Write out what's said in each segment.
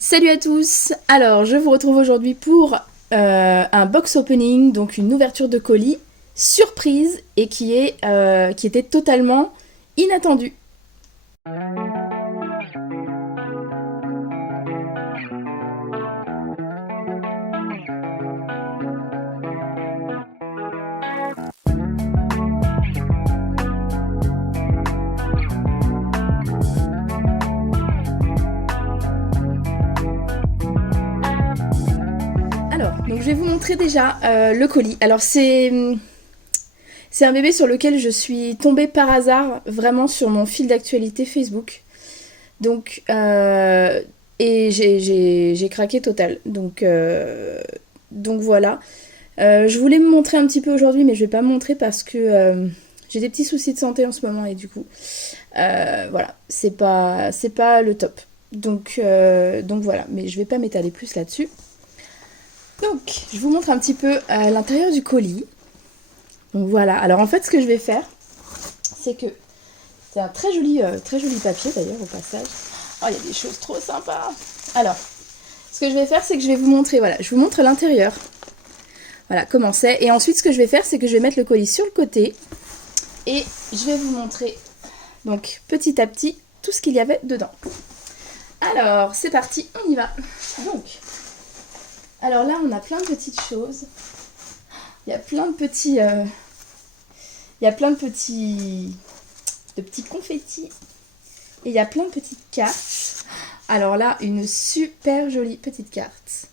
Salut à tous! Alors, je vous retrouve aujourd'hui pour un box opening, donc une ouverture de colis surprise et qui était totalement inattendue. Alors, donc je vais vous montrer déjà le colis. Alors c'est un bébé sur lequel je suis tombée par hasard, vraiment sur mon fil d'actualité Facebook. Donc, et j'ai craqué total. Donc voilà. Je voulais me montrer un petit peu aujourd'hui, mais je vais pas me montrer parce que j'ai des petits soucis de santé en ce moment et du coup, voilà, c'est pas le top. Donc voilà, mais je vais pas m'étaler plus là-dessus. Donc, je vous montre un petit peu l'intérieur du colis. Donc voilà. Alors en fait, ce que je vais faire, c'est que c'est un très joli papier d'ailleurs au passage. Oh, il y a des choses trop sympas. Alors, ce que je vais faire, c'est que je vais vous montrer, voilà, je vous montre l'intérieur. Voilà, comment c'est. Et ensuite, ce que je vais faire, c'est que je vais mettre le colis sur le côté. Et je vais vous montrer, donc, petit à petit, tout ce qu'il y avait dedans. Alors, c'est parti, on y va. Donc, alors là, on a plein de petites choses. Il y a plein de petits... il y a plein de petits confettis. Et il y a plein de petites cartes. Alors là, une super jolie petite carte.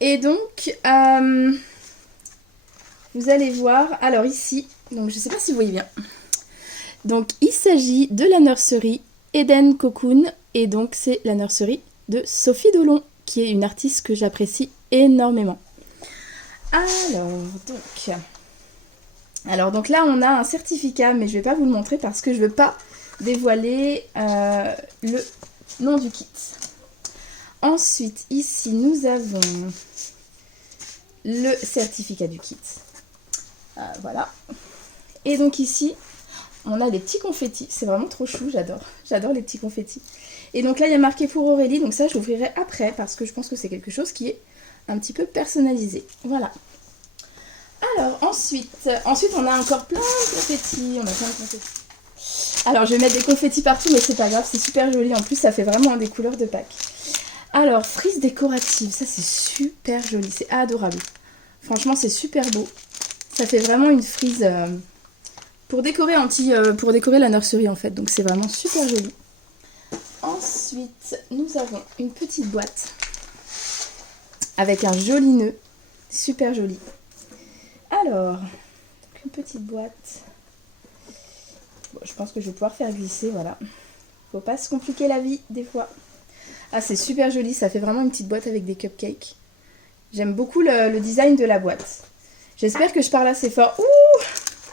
Et donc, vous allez voir, alors ici, donc je ne sais pas si vous voyez bien. Donc il s'agit de la nurserie Eden Cocoon. Et donc c'est la nurserie de Sophie Delon, qui est une artiste que j'apprécie énormément. Alors donc là on a un certificat, mais je ne vais pas vous le montrer parce que je ne veux pas dévoiler le nom du kit. Ensuite ici nous avons le certificat du kit. Voilà. Et donc ici on a des petits confettis, c'est vraiment trop chou, j'adore les petits confettis. Et donc là il y a marqué pour Aurélie, donc ça je l'ouvrirai après parce que je pense que c'est quelque chose qui est un petit peu personnalisé. Voilà. Alors ensuite on a encore plein de confettis, Alors je vais mettre des confettis partout, mais c'est pas grave, c'est super joli, en plus ça fait vraiment des couleurs de Pâques. Alors frise décorative, ça c'est super joli, c'est adorable. Franchement c'est super beau. Ça fait vraiment une frise pour décorer la nurserie en fait, donc c'est vraiment super joli. Ensuite nous avons une petite boîte avec un joli nœud, super joli. Alors, une petite boîte. Bon, je pense que je vais pouvoir faire glisser, voilà. Faut pas se compliquer la vie, des fois. Ah, c'est super joli, ça fait vraiment une petite boîte avec des cupcakes. J'aime beaucoup le design de la boîte. J'espère que je parle assez fort. Ouh!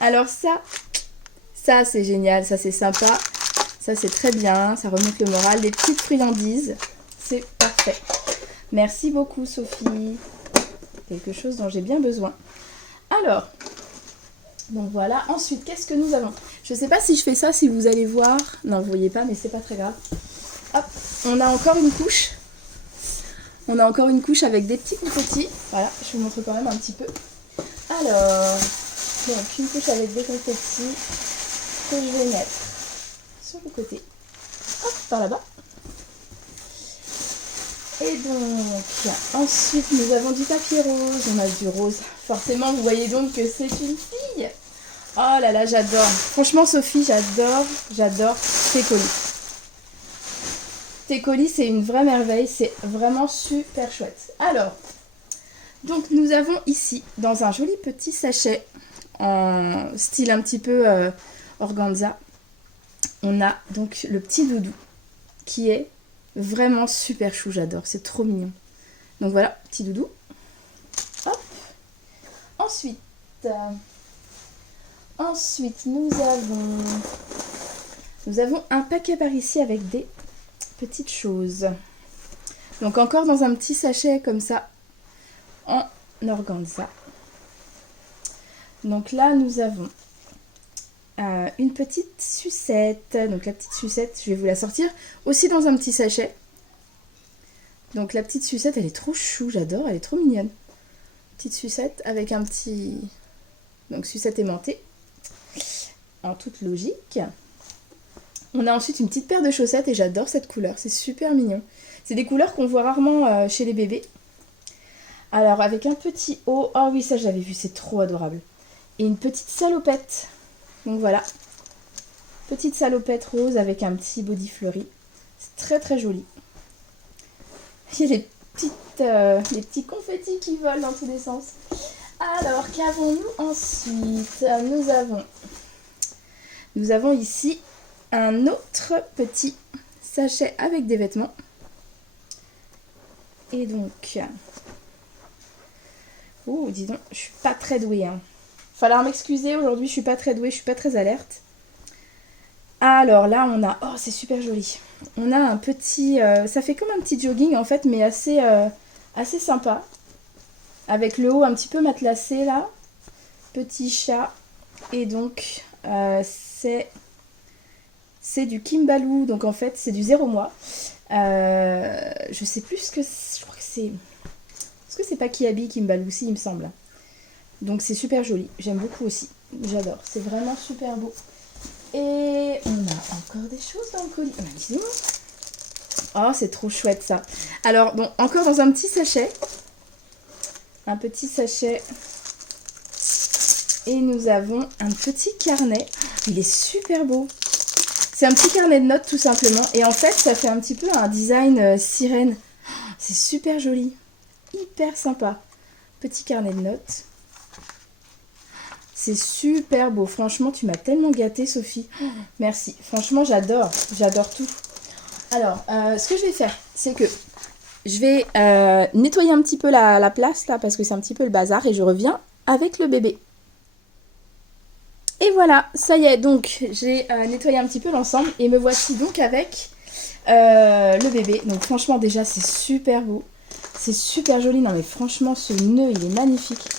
Alors ça c'est génial, ça c'est sympa. Ça c'est très bien, ça remonte le moral. Des petites friandises, c'est parfait. Merci beaucoup Sophie. Quelque chose dont j'ai bien besoin. Alors, donc voilà. Ensuite, qu'est-ce que nous avons? Je ne sais pas si je fais ça, si vous allez voir. Non, vous voyez pas, mais c'est pas très grave. Hop, on a encore une couche. On a encore une couche avec des petits confettis. Voilà, je vous montre quand même un petit peu. Alors, donc une couche avec des confettis que je vais mettre sur le côté. Hop, par là-bas. Et donc, ensuite nous avons du papier rose, on a du rose. Forcément, vous voyez donc que c'est une fille. Oh là là, j'adore. Franchement, Sophie, j'adore tes colis. Tes colis, c'est une vraie merveille, c'est vraiment super chouette. Alors, donc nous avons ici, dans un joli petit sachet, en style un petit peu organza, on a donc le petit doudou, qui est vraiment super chou, j'adore, c'est trop mignon. Donc voilà, petit doudou. Hop. Ensuite, nous avons un paquet par ici avec des petites choses. Donc encore dans un petit sachet comme ça, en organza. Donc là, nous avons une petite sucette. Donc la petite sucette, je vais vous la sortir aussi dans un petit sachet. Donc la petite sucette, elle est trop chou, j'adore, elle est trop mignonne. Petite sucette avec un petit... Donc sucette aimantée, en toute logique. On a ensuite une petite paire de chaussettes et j'adore cette couleur, c'est super mignon. C'est des couleurs qu'on voit rarement chez les bébés. Alors avec un petit haut, oh oui ça j'avais vu, c'est trop adorable. Et une petite salopette, donc voilà. Petite salopette rose avec un petit body fleuri. C'est très très joli. Il y a les petits confettis qui volent dans tous les sens. Alors qu'avons-nous ensuite? Nous avons ici un autre petit sachet avec des vêtements. Et donc... Oh, dis donc, je suis pas très douée. Hein. Falloir m'excuser, aujourd'hui je suis pas très douée, je suis pas très alerte. Alors là, on a... Oh, c'est super joli. On a un petit... ça fait comme un petit jogging en fait, mais assez sympa. Avec le haut un petit peu matelassé là. Petit chat. Et donc, c'est du Kimbalou, donc en fait c'est du 0 mois. Je sais plus ce que je crois que c'est. Est-ce que c'est pas Kiabi Kimbalou? Si, il me semble. Donc c'est super joli, j'aime beaucoup aussi. J'adore, c'est vraiment super beau. Et on a encore des choses dans le colis. Oh, c'est trop chouette ça. Alors, bon, encore dans un petit sachet. Un petit sachet. Et nous avons un petit carnet. Il est super beau. C'est un petit carnet de notes tout simplement. Et en fait, ça fait un petit peu un design sirène. C'est super joli. Hyper sympa. Petit carnet de notes. C'est super beau. Franchement, tu m'as tellement gâtée, Sophie. Merci. Franchement, j'adore. J'adore tout. Alors, ce que je vais faire, c'est que je vais nettoyer un petit peu la place là, parce que c'est un petit peu le bazar. Et je reviens avec le bébé. Et voilà, ça y est, donc j'ai nettoyé un petit peu l'ensemble et me voici donc avec le bébé. Donc franchement déjà c'est super beau, c'est super joli. Non mais franchement ce nœud il est magnifique.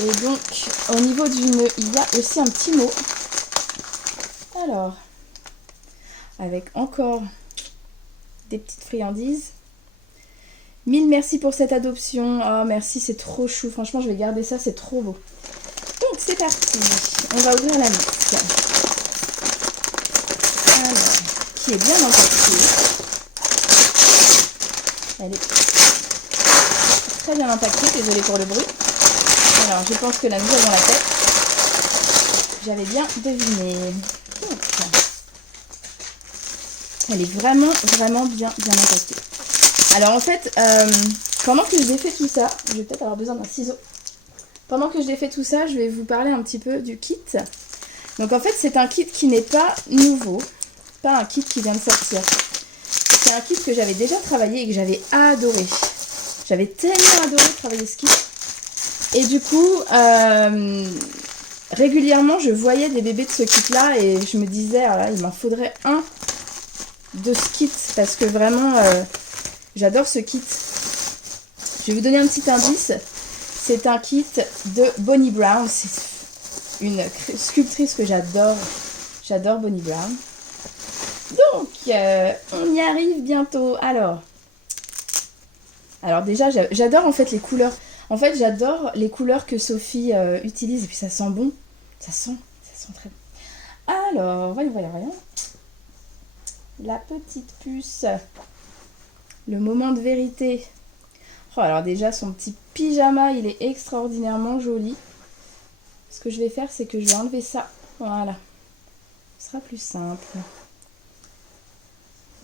Et donc au niveau du nœud il y a aussi un petit mot. Alors, avec encore des petites friandises. Mille merci pour cette adoption. Oh merci, c'est trop chou, franchement je vais garder ça, c'est trop beau. Donc c'est parti, on va ouvrir la liste. Alors, qui est bien empaquetée. Elle est très bien empaquetée, désolée pour le bruit. Alors je pense que là nous avons la tête. J'avais bien deviné. Donc, elle est vraiment bien empaquetée. Alors en fait, pendant que j'ai fait tout ça, je vais peut-être avoir besoin d'un ciseau. Pendant que j'ai fait tout ça, je vais vous parler un petit peu du kit. Donc en fait, c'est un kit qui n'est pas nouveau. Pas un kit qui vient de sortir. C'est un kit que j'avais déjà travaillé et que j'avais adoré. J'avais tellement adoré travailler ce kit. Et du coup, régulièrement, je voyais des bébés de ce kit-là et je me disais, ah là, il m'en faudrait un de ce kit. Parce que vraiment, j'adore ce kit. Je vais vous donner un petit indice. C'est un kit de Bonnie Brown. C'est une sculptrice que j'adore. J'adore Bonnie Brown. Donc, on y arrive bientôt. Alors déjà, j'adore en fait les couleurs. En fait, j'adore les couleurs que Sophie utilise. Et puis ça sent bon. Ça sent très bon. Alors, voyons. La petite puce. Le moment de vérité. Oh, alors déjà, son petit pyjama, il est extraordinairement joli. Ce que je vais faire, c'est que je vais enlever ça. Voilà. Ce sera plus simple.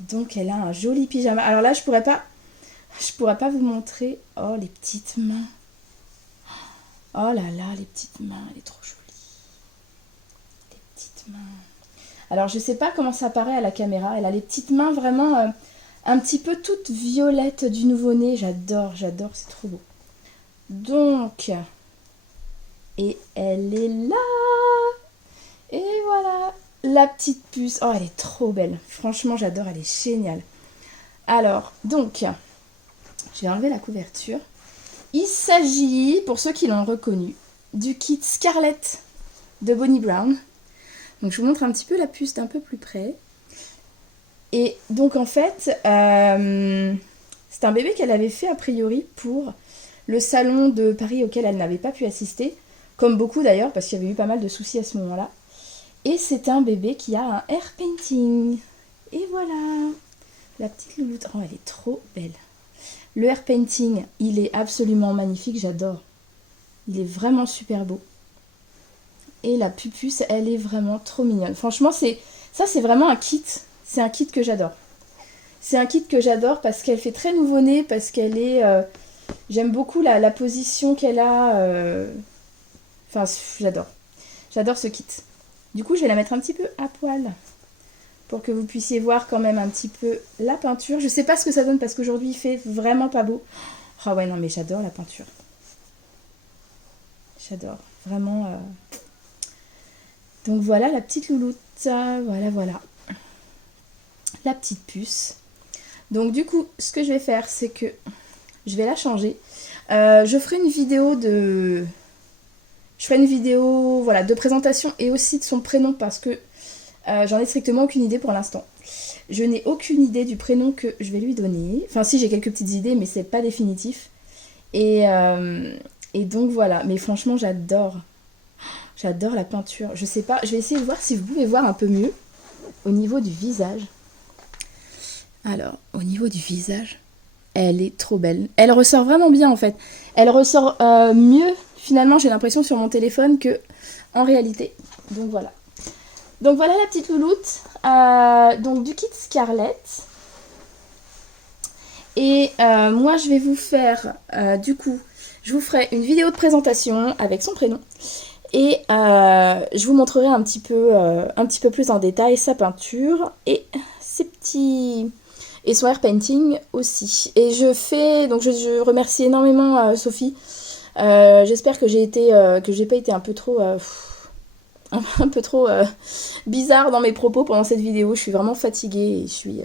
Donc, elle a un joli pyjama. Alors là, je pourrais pas vous montrer. Oh, les petites mains. Oh là là, les petites mains, elle est trop jolie. Les petites mains. Alors, je sais pas comment ça paraît à la caméra. Elle a les petites mains vraiment... un petit peu toute violette du nouveau-né. J'adore, c'est trop beau. Donc, et elle est là. Et voilà, la petite puce. Oh, elle est trop belle. Franchement, j'adore, elle est géniale. Alors, donc, je vais enlever la couverture. Il s'agit, pour ceux qui l'ont reconnu, du kit Scarlett de Bonnie Brown. Donc, je vous montre un petit peu la puce d'un peu plus près. Et donc en fait, C'est un bébé qu'elle avait fait a priori pour le salon de Paris auquel elle n'avait pas pu assister, comme beaucoup d'ailleurs, parce qu'il y avait eu pas mal de soucis à ce moment-là. Et c'est un bébé qui a un air painting. Et voilà, la petite louloute. Oh, elle est trop belle. Le air painting, il est absolument magnifique, j'adore. Il est vraiment super beau. Et la pupusse, elle est vraiment trop mignonne. Franchement, c'est vraiment un kit. C'est un kit que j'adore. C'est un kit que j'adore parce qu'elle fait très nouveau-né, parce qu'elle est... j'aime beaucoup la position qu'elle a. Enfin, j'adore. J'adore ce kit. Du coup, je vais la mettre un petit peu à poil pour que vous puissiez voir quand même un petit peu la peinture. Je sais pas ce que ça donne parce qu'aujourd'hui, il fait vraiment pas beau. Ah ouais, non, mais j'adore la peinture. J'adore. Vraiment... Donc voilà la petite louloute. Voilà. La petite puce. Donc du coup, ce que je vais faire, c'est que je vais la changer. Je ferai une vidéo de... voilà, de présentation et aussi de son prénom parce que j'en ai strictement aucune idée pour l'instant. Je n'ai aucune idée du prénom que je vais lui donner. Enfin si, j'ai quelques petites idées, mais c'est pas définitif. Et donc voilà. Mais franchement, j'adore. J'adore la peinture. Je sais pas, je vais essayer de voir si vous pouvez voir un peu mieux au niveau du visage. Alors, au niveau du visage, elle est trop belle. Elle ressort vraiment bien en fait. Elle ressort mieux finalement, j'ai l'impression, sur mon téléphone que en réalité. Donc voilà. Donc voilà la petite louloute. Donc du kit Scarlett. Et moi je vais vous faire, du coup, je vous ferai une vidéo de présentation avec son prénom. Et je vous montrerai un petit peu plus en détail sa peinture et ses petits... et son air painting aussi. Et je remercie énormément Sophie. J'espère que j'ai pas été un peu trop bizarre dans mes propos pendant cette vidéo. Je suis vraiment fatiguée et je suis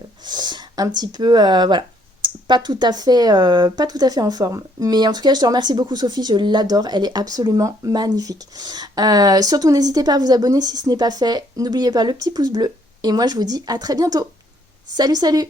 un petit peu voilà, pas tout à fait en forme. Mais en tout cas, je te remercie beaucoup Sophie, je l'adore, elle est absolument magnifique. Surtout n'hésitez pas à vous abonner si ce n'est pas fait. N'oubliez pas le petit pouce bleu. Et moi je vous dis à très bientôt. Salut salut!